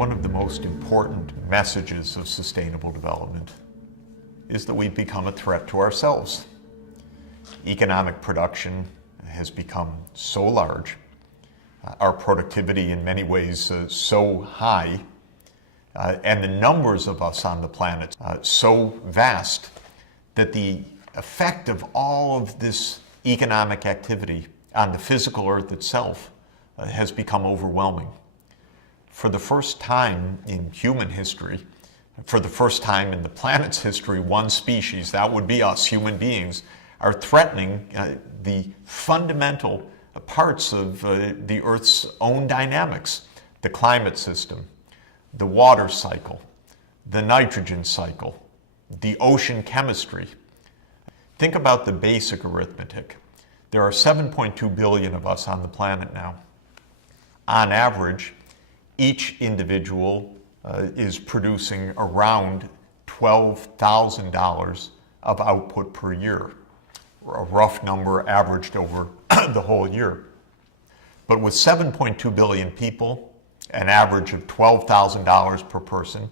One of the most important messages of sustainable development is that we've become a threat to ourselves. Economic production has become so large, our productivity in many ways so high, and the numbers of us on the planet so vast that the effect of all of this economic activity on the physical earth itself has become overwhelming. For the first time in human history, for the first time in the planet's history, one species, that would be us, human beings, are threatening the fundamental parts of the Earth's own dynamics: the climate system, the water cycle, the nitrogen cycle, the ocean chemistry. Think about the basic arithmetic. There are 7.2 billion of us on the planet now. On average, each individual is producing around $12,000 of output per year, a rough number averaged over the whole year. But with 7.2 billion people, an average of $12,000 per person,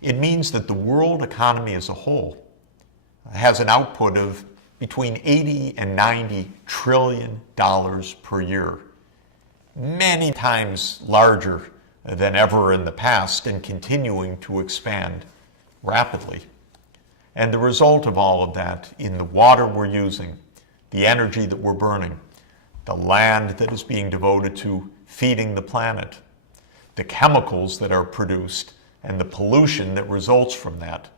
it means that the world economy as a whole has an output of between 80 and 90 trillion dollars per year, many times larger than ever in the past and continuing to expand rapidly. And the result of all of that in the water we're using, the energy that we're burning, the land that is being devoted to feeding the planet, the chemicals that are produced, and the pollution that results from that,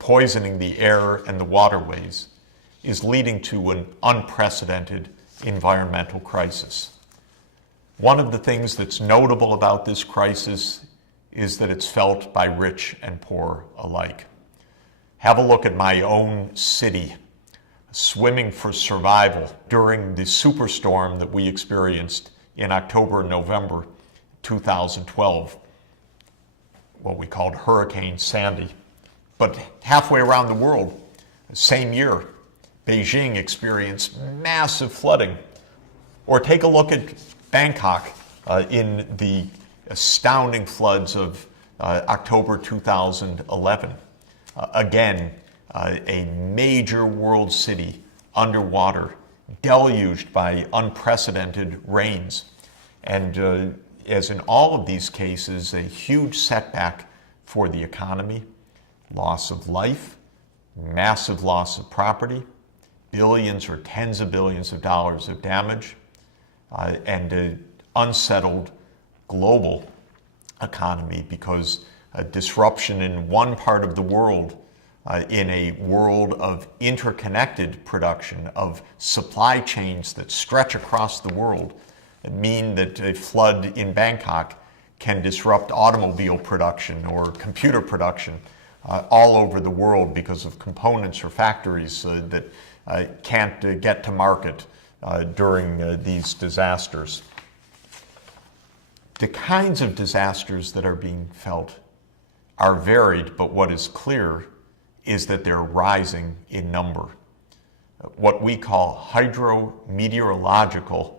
poisoning the air and the waterways, is leading to an unprecedented environmental crisis. One of the things that's notable about this crisis is that it's felt by rich and poor alike. Have a look at my own city, swimming for survival during the superstorm that we experienced in October and November 2012, what we called Hurricane Sandy. But halfway around the world, same year, Beijing experienced massive flooding. Or take a look at Bangkok in the astounding floods of October 2011. Again, a major world city underwater, deluged by unprecedented rains. And as in all of these cases, a huge setback for the economy, loss of life, massive loss of property, billions or tens of billions of dollars of damage, and an unsettled global economy because a disruption in one part of the world, in a world of interconnected production, of supply chains that stretch across the world, mean that a flood in Bangkok can disrupt automobile production or computer production all over the world because of components or factories that can't get to market during these disasters. The kinds of disasters that are being felt are varied, but what is clear is that they're rising in number. What we call hydrometeorological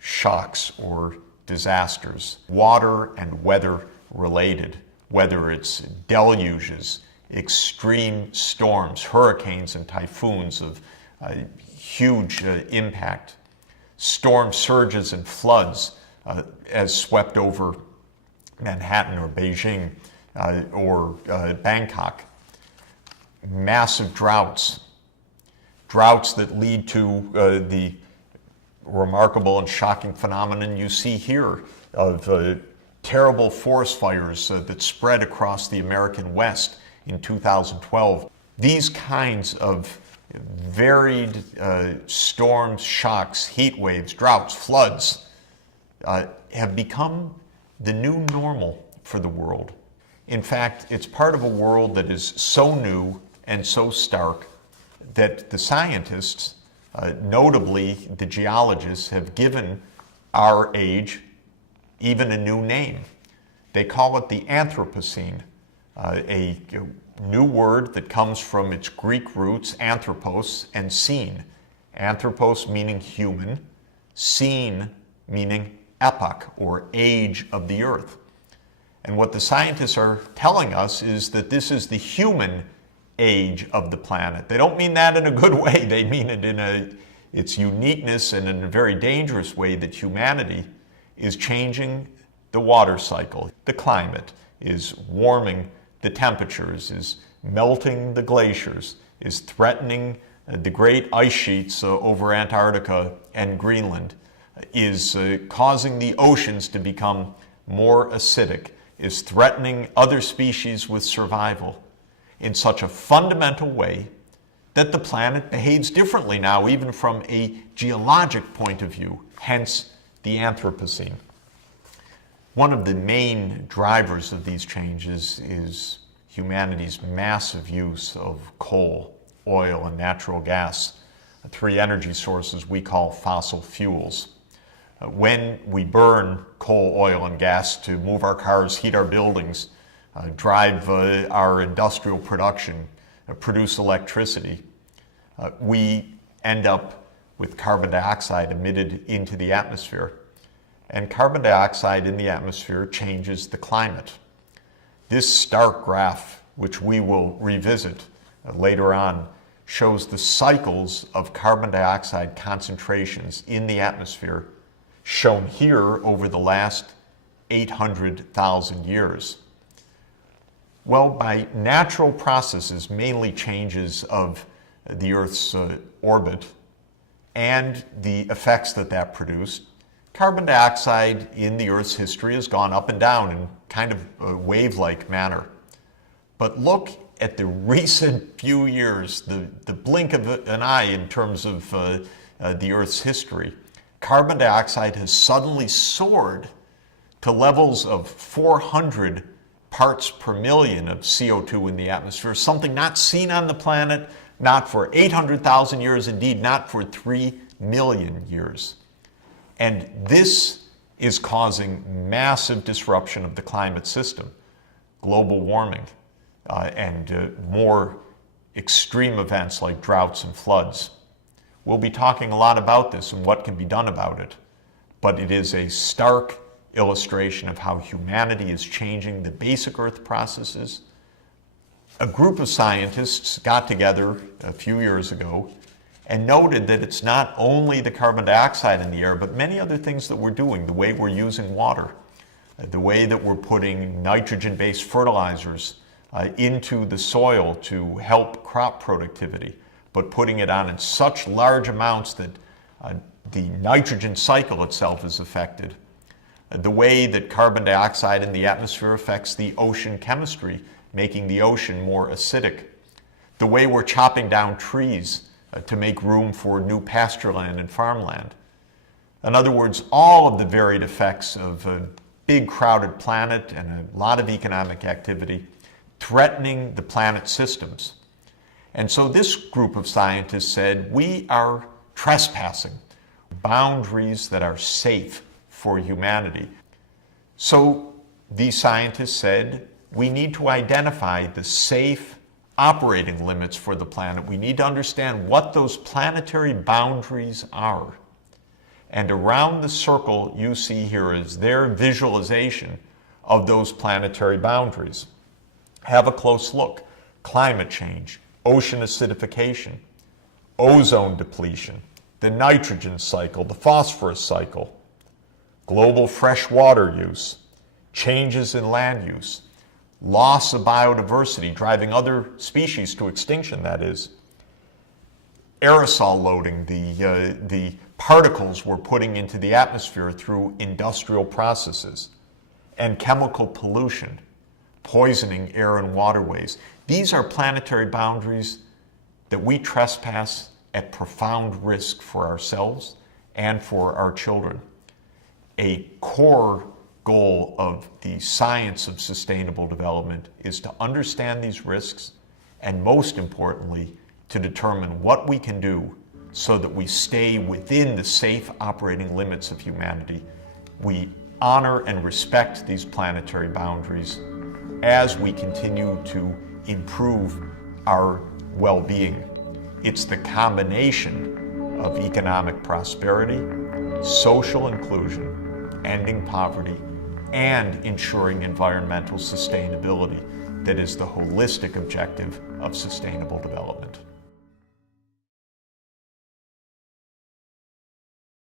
shocks or disasters, water and weather related, whether it's deluges, extreme storms, hurricanes and typhoons of huge impact, storm surges and floods as swept over Manhattan or Beijing or Bangkok, massive droughts that lead to the remarkable and shocking phenomenon you see here of terrible forest fires that spread across the American West in 2012. These kinds of varied storms, shocks, heat waves, droughts, floods have become the new normal for the world. In fact, it's part of a world that is so new and so stark that the scientists, notably the geologists, have given our age even a new name. They call it the Anthropocene, a new word that comes from its Greek roots, anthropos and scene. Anthropos meaning human, scene meaning epoch or age of the earth. And what the scientists are telling us is that this is the human age of the planet. They don't mean that in a good way. They mean it in its uniqueness and in a very dangerous way, that humanity is changing the water cycle. The climate is warming the temperatures, is melting the glaciers, is threatening the great ice sheets over Antarctica and Greenland, is causing the oceans to become more acidic, is threatening other species with survival in such a fundamental way that the planet behaves differently now, even from a geologic point of view, hence the Anthropocene. One of the main drivers of these changes is humanity's massive use of coal, oil, and natural gas, three energy sources we call fossil fuels. When we burn coal, oil, and gas to move our cars, heat our buildings, drive our industrial production, produce electricity, we end up with carbon dioxide emitted into the atmosphere. And carbon dioxide in the atmosphere changes the climate. This stark graph, which we will revisit later on, shows the cycles of carbon dioxide concentrations in the atmosphere, shown here over the last 800,000 years. Well, by natural processes, mainly changes of the Earth's orbit and the effects that produced, carbon dioxide in the Earth's history has gone up and down in kind of a wave-like manner. But look at the recent few years, the blink of an eye in terms of the Earth's history. Carbon dioxide has suddenly soared to levels of 400 parts per million of CO2 in the atmosphere, something not seen on the planet, not for 800,000 years, indeed not for 3 million years. And this is causing massive disruption of the climate system, global warming, and more extreme events like droughts and floods. We'll be talking a lot about this and what can be done about it, but it is a stark illustration of how humanity is changing the basic Earth processes. A group of scientists got together a few years ago and noted that it's not only the carbon dioxide in the air, but many other things that we're doing, the way we're using water, the way that we're putting nitrogen-based fertilizers into the soil to help crop productivity, but putting it on in such large amounts that the nitrogen cycle itself is affected. The way that carbon dioxide in the atmosphere affects the ocean chemistry, making the ocean more acidic. The way we're chopping down trees to make room for new pasture land and farmland. In other words, all of the varied effects of a big crowded planet and a lot of economic activity threatening the planet's systems. And so this group of scientists said, we are trespassing boundaries that are safe for humanity. So these scientists said, we need to identify the safe operating limits for the planet. We need to understand what those planetary boundaries are. And around the circle you see here is their visualization of those planetary boundaries. Have a close look. Climate change, ocean acidification, ozone depletion, the nitrogen cycle, the phosphorus cycle, global freshwater use, changes in land use, loss of biodiversity, driving other species to extinction, that is, aerosol loading, the particles we're putting into the atmosphere through industrial processes, and chemical pollution, poisoning air and waterways. These are planetary boundaries that we trespass at profound risk for ourselves and for our children. A core goal of the science of sustainable development is to understand these risks and, most importantly, to determine what we can do so that we stay within the safe operating limits of humanity. We honor and respect these planetary boundaries as we continue to improve our well-being. It's the combination of economic prosperity, social inclusion, ending poverty, and ensuring environmental sustainability that is the holistic objective of sustainable development.